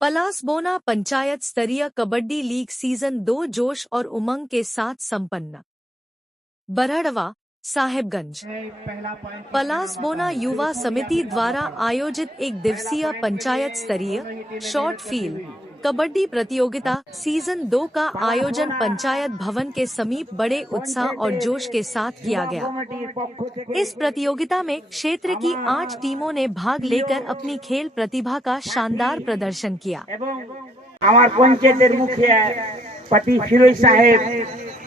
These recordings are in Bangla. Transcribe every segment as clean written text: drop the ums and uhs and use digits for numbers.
पलासबोना पंचायत स्तरीय कबड्डी लीग सीजन 2 जोश और उमंग के साथ संपन्न। बरहड़वा साहेबगंज पलासबोना युवा समिति द्वारा आयोजित एक दिवसीय पंचायत स्तरीय शॉर्ट फील्ड कबड्डी प्रतियोगिता सीजन 2 का आयोजन पंचायत भवन के समीप बड़े उत्साह और जोश के साथ किया गया। इस प्रतियोगिता में क्षेत्र की 8 टीमों ने भाग लेकर अपनी खेल प्रतिभा का शानदार प्रदर्शन किया। हमार पंचायतेर मुखिया पति फिरोज साहेब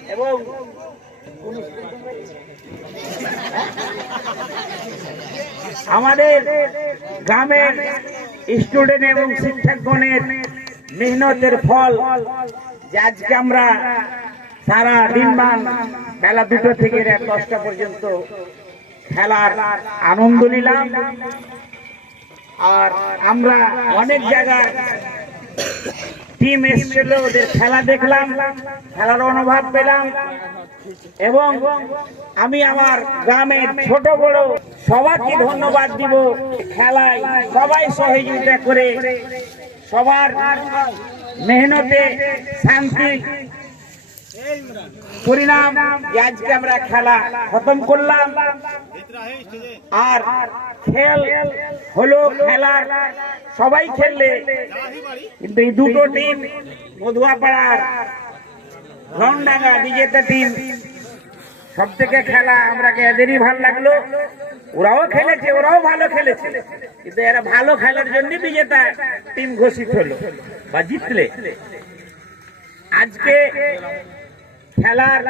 एवं हमारे ग्रामेर स्टूडेंट एवं शिक्षकगणेर मेहनतेर फल आज के আমরা সারা দিনমান বেলা 2টা থেকে রাত 10টা পর্যন্ত খেলার আনন্দ নিলাম। আর আমরা অনেক জায়গায় টিম এসেছিল, ওদের খেলা দেখলাম, খেলার অনুভব পেলাম এবং আমি আমার গ্রামের ছোট বড় সবাইকে ধন্যবাদ দিব। খেলায় সবাই সহযোগিতা করে সবার মেহনতে শান্তি পরিণাম আজকে আমরা খেলা খতম করলাম। আর খেল হলো খেলার সবাই খেললে, কিন্তু এই দুটো টিম মধুয়াপাড়ার রংডাঙ্গা বিজেতা টিম সব থেকে খেলা আমরা এদেরই ভালো লাগলো। ওরাও খেলেছে, ওরাও ভালো খেলেছে, কিন্তু এরা ভালো খেলার জন্য বিজেতা টিম ঘোষিত হলো বা জিতলে। আজকে খেলার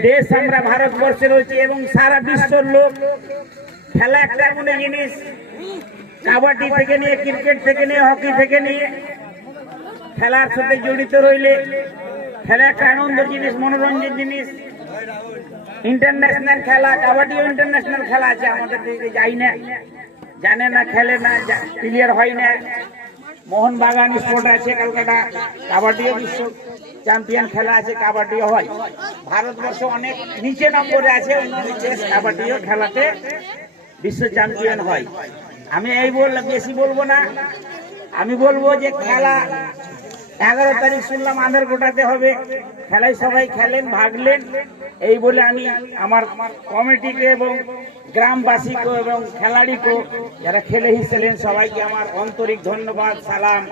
দেশ আমরা ভারতবর্ষে রয়েছে এবং সারা বিশ্বের লোক খেলা একটা এমন জিনিস, কাবাডি থেকে নিয়ে ক্রিকেট থেকে নিয়ে হকি থেকে নিয়ে খেলার সাথে জড়িত রইলে খেলা একটা আনন্দের জিনিস, মনোরঞ্জন জিনিস। ইন্টারন্যাশনাল খেলা, কাবাডিও ইন্টারন্যাশনাল খেলা আছে, আমাদের দিকে যাই না, জানে না, খেলে না, প্লেয়ার হয় না। মোহনবাগান স্পোর্ট আছে কলকাতা, কাবাডিও বিশ্ব চ্যাম্পিয়ন খেলা আছে, কাবাডিও হয়। ভারতবর্ষ অনেক নিচে নম্বরে আছে, কাবাডিও খেলাতে বিশ্ব চ্যাম্পিয়ন হয়। আমি এই বেশি বলবো না, আমি বলবো যে খেলা 11 তারিখ শুনলাম আন্দারকোটাতে হবে। খেলায় সবাই খেলেন, ভাগলেন, এই বলে আমি আমার কমিটিকে এবং গ্রামবাসীকে এবং খেলাড়িকে যারা খেলে হিসেলেন সবাইকে আমার আন্তরিক ধন্যবাদ, সালাম।